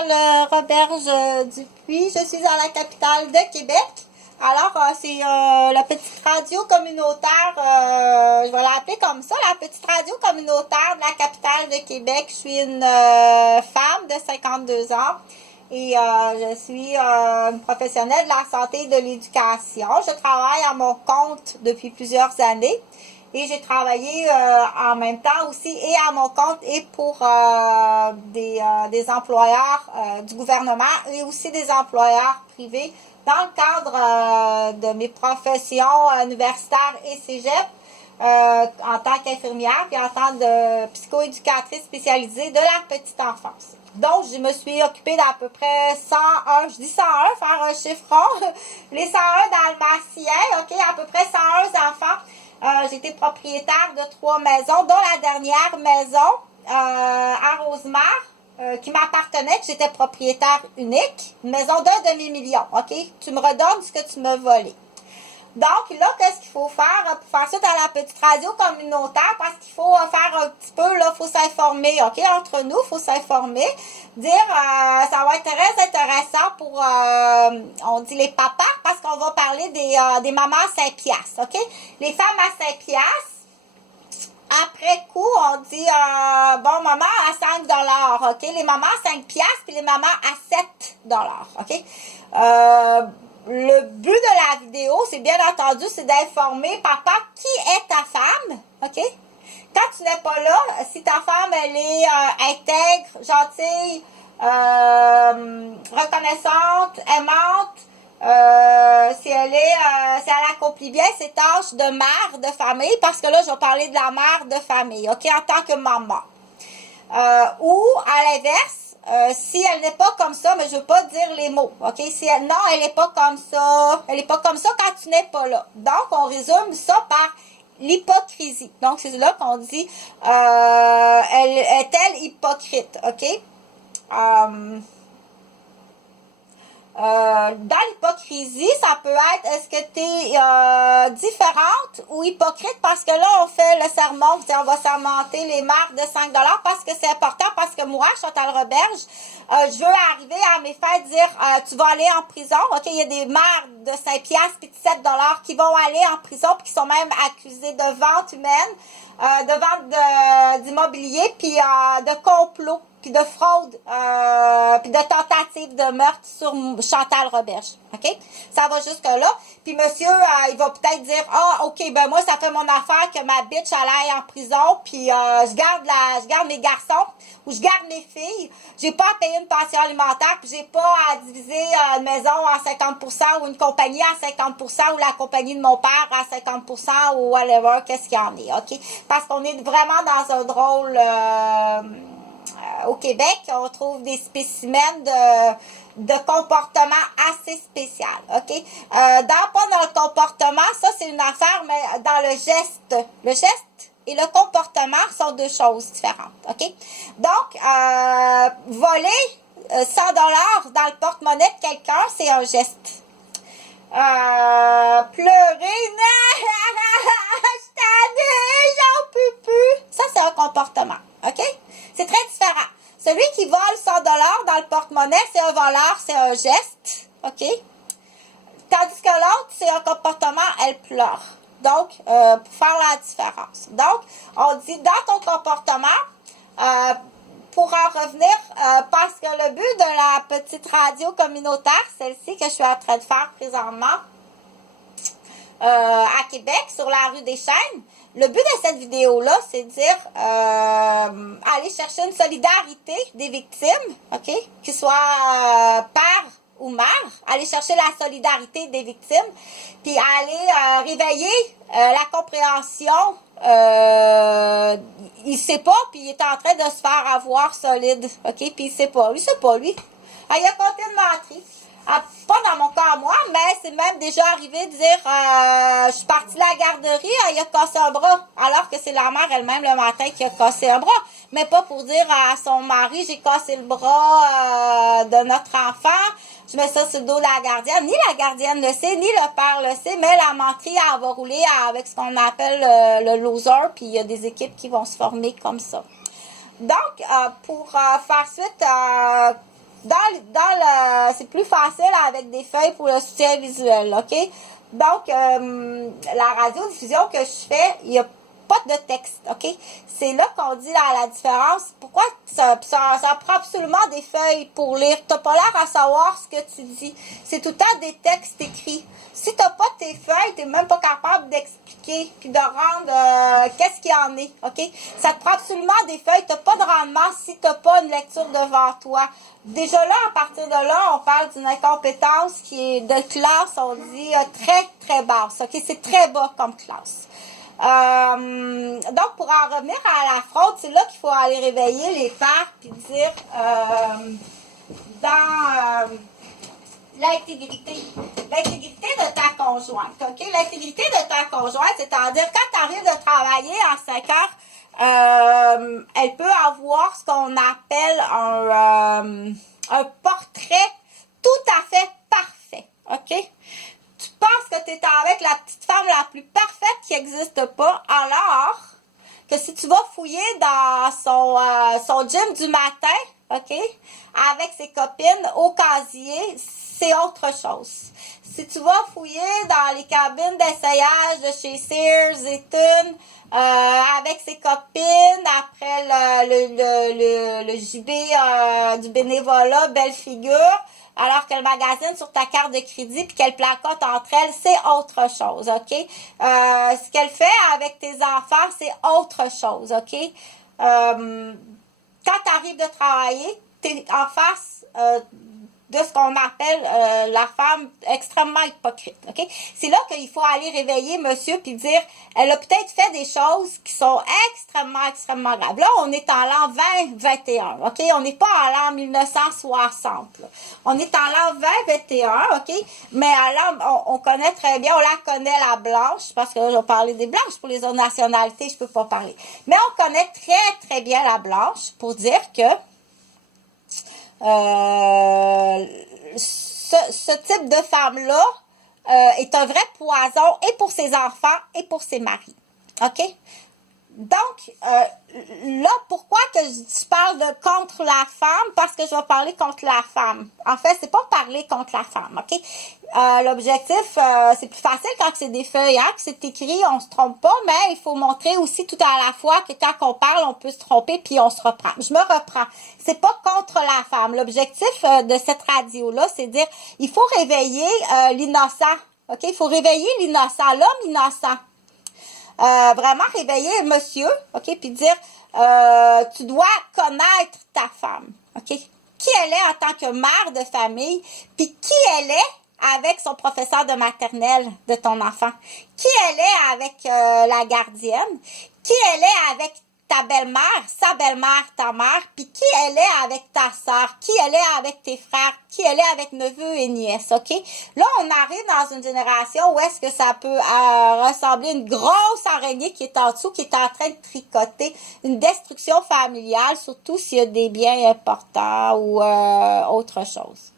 m'appelle Roberge Dupuis. Je suis à la capitale de Québec. Alors, c'est la petite radio communautaire, je vais l'appeler comme ça, la petite radio communautaire de la capitale de Québec. Je suis une femme de 52 ans et je suis une professionnelle de la santé et de l'éducation. Je travaille à mon compte depuis plusieurs années. Et j'ai travaillé en même temps aussi et à mon compte et pour des employeurs du gouvernement et aussi des employeurs privés dans le cadre de mes professions universitaires et cégep en tant qu'infirmière puis en tant que psychoéducatrice spécialisée de la petite enfance. Donc, je me suis occupée d'à peu près 101, je dis 101, faire un chiffre rond, les 101 dalmatiens, ok, à peu près 101 enfants. J'étais propriétaire de 3 maisons, dont la dernière maison à Rosemère, qui m'appartenait, que j'étais propriétaire unique, une maison d'un demi-million, ok? Tu me redonnes ce que tu m'as volé. Donc, là, qu'est-ce qu'il faut faire pour faire suite à la petite radio communautaire? Parce qu'il faut faire un petit peu, là, il faut s'informer, ok? Entre nous, il faut s'informer. Dire, ça va être très intéressant pour, on dit les papas, parce qu'on va parler des mamans à 5 piastres, ok? Les femmes à 5 piastres. Après coup, on dit, bon, maman à 5 $, ok? Les mamans à 5 piastres, puis les mamans à 7 $, ok? Le but de la vidéo, c'est bien entendu, c'est d'informer papa qui est ta femme, ok? Quand tu n'es pas là, si ta femme, elle est intègre, gentille, reconnaissante, aimante, si elle accomplit bien ses tâches de mère de famille, parce que là, je vais parler de la mère de famille, ok, en tant que maman. Ou, à l'inverse, si elle n'est pas comme ça, mais je veux pas dire les mots, ok? Si elle, non, elle n'est pas comme ça, elle n'est pas comme ça quand tu n'es pas là. Donc, on résume ça par l'hypocrisie. Donc, c'est là qu'on dit, elle est-elle hypocrite, ok? Dans l'hypocrisie, ça peut être, est-ce que tu es différente ou hypocrite? Parce que là, on fait le sermon, on va sermenter les mères de 5 $ parce que c'est important, parce que moi, Chantal Roberge, je veux arriver à mes fêtes dire, tu vas aller en prison, ok? Il y a des mères de 5 piastres puis de 7 $ qui vont aller en prison puis qui sont même accusées de vente humaine, de vente d'immobilier puis de complot, puis de fraude, puis de tentative de meurtre sur Chantal Roberge, ok? Ça va jusque-là. Puis monsieur, il va peut-être dire, ah, ok, ben moi, ça fait mon affaire que ma bitch, elle aille en prison, puis je garde mes garçons, ou je garde mes filles. J'ai pas à payer une pension alimentaire, puis j'ai pas à diviser une maison à 50%, ou une compagnie à 50%, ou la compagnie de mon père à 50%, ou whatever, qu'est-ce qu'il y en est, ok? Parce qu'on est vraiment dans un drôle... au Québec, on trouve des spécimens de comportement assez spécial, ok? Pas dans le comportement, ça c'est une affaire, mais dans le geste. Le geste et le comportement sont deux choses différentes, ok? Donc, voler 100 $ dans le porte-monnaie de quelqu'un, c'est un geste. Pleurer, non, je t'adore, j'en peux plus. Ça, c'est un comportement, ok? C'est très différent. Celui qui vole 100 $ dans le porte-monnaie, c'est un voleur, c'est un geste, ok? Tandis que l'autre, c'est un comportement, elle pleure. Donc, pour faire la différence. Donc, on dit dans ton comportement, pour en revenir, parce que le but de la petite radio communautaire, celle-ci que je suis en train de faire présentement à Québec, sur la rue des Chênes, le but de cette vidéo-là, c'est de dire aller chercher une solidarité des victimes, ok, qu'ils soient père ou mère, aller chercher la solidarité des victimes, puis aller réveiller la compréhension. Il sait pas, puis il est en train de se faire avoir solide, ok, puis il sait pas, lui. Ah, il a compté de mentir. Pas dans mon cas à moi, mais c'est même déjà arrivé de dire je suis partie de la garderie, il a cassé un bras, alors que c'est la mère elle-même le matin qui a cassé un bras, mais pas pour dire à son mari j'ai cassé le bras de notre enfant, je mets ça sur le dos de la gardienne. Ni la gardienne le sait, ni le père le sait, mais la menterie, elle va rouler avec ce qu'on appelle le loser, puis il y a des équipes qui vont se former comme ça. Donc, pour faire suite dans c'est plus facile avec des feuilles pour le soutien visuel, OK? Donc, la radiodiffusion que je fais, il n'y a pas de texte, OK? C'est là qu'on dit la différence. Pourquoi ça prend absolument des feuilles pour lire? Tu n'as pas l'air à savoir ce que tu dis. C'est tout le temps des textes écrits. Si tu n'as pas tes feuilles, tu n'es même pas capable d'expliquer puis de rendre qu'est-ce qu'il y en est, OK? Ça te prend absolument des feuilles. Tu n'as pas de rendement si tu n'as pas une lecture devant toi. Déjà là, à partir de là, on parle d'une incompétence qui est de classe, on dit très, très basse, OK? C'est très bas comme classe. Donc, pour en revenir à la fraude, c'est là qu'il faut aller réveiller les pères puis dire dans l'intégrité de ta conjointe, OK? L'intégrité de ta conjointe, c'est-à-dire quand tu arrives de travailler à 5 heures, elle peut avoir ce qu'on appelle un portrait tout à fait parfait, OK? Tu penses que tu es avec la petite femme la plus parfaite qui n'existe pas, alors que si tu vas fouiller dans son gym du matin, OK, avec ses copines au casier, c'est autre chose. Si tu vas fouiller dans les cabines d'essayage de chez Sears et Thun, avec ses copines, après le JB du bénévolat, belle figure, alors qu'elle magasine sur ta carte de crédit puis qu'elle placote entre elles, c'est autre chose, OK? Ce qu'elle fait avec tes enfants, c'est autre chose, OK? Quand tu arrives de travailler, tu es en face de ce qu'on appelle la femme extrêmement hypocrite, OK? C'est là qu'il faut aller réveiller monsieur puis dire, elle a peut-être fait des choses qui sont extrêmement graves. Là, on est en l'an 2021, OK? On n'est pas en l'an 1960, là. On est en l'an 2021, OK? Mais là, on connaît très bien, on la connaît, la blanche, parce que là, je vais parler des blanches pour les autres nationalités, je peux pas parler. Mais on connaît très bien la blanche pour dire que ce type de femme-là est un vrai poison et pour ses enfants et pour ses maris. OK? Donc, là, pourquoi que je parle de contre la femme? Parce que je vais parler contre la femme. En fait, c'est pas parler contre la femme, OK? L'objectif, c'est plus facile quand c'est des feuilles, hein, que c'est écrit, on se trompe pas, mais il faut montrer aussi tout à la fois que quand on parle, on peut se tromper puis on se reprend. Je me reprends. C'est pas contre la femme. L'objectif de cette radio-là, c'est de dire, il faut réveiller l'innocent, OK? Il faut réveiller l'innocent, l'homme innocent. Vraiment réveiller monsieur, OK, puis dire, tu dois connaître ta femme, OK? Qui elle est en tant que mère de famille, puis qui elle est avec son professeur de maternelle de ton enfant, qui elle est avec la gardienne, qui elle est avec ta belle-mère, sa belle-mère, ta mère, puis qui elle est avec ta soeur, qui elle est avec tes frères, qui elle est avec neveux et nièces, OK? Là, on arrive dans une génération où est-ce que ça peut ressembler à une grosse araignée qui est en dessous, qui est en train de tricoter, une destruction familiale, surtout s'il y a des biens importants ou autre chose.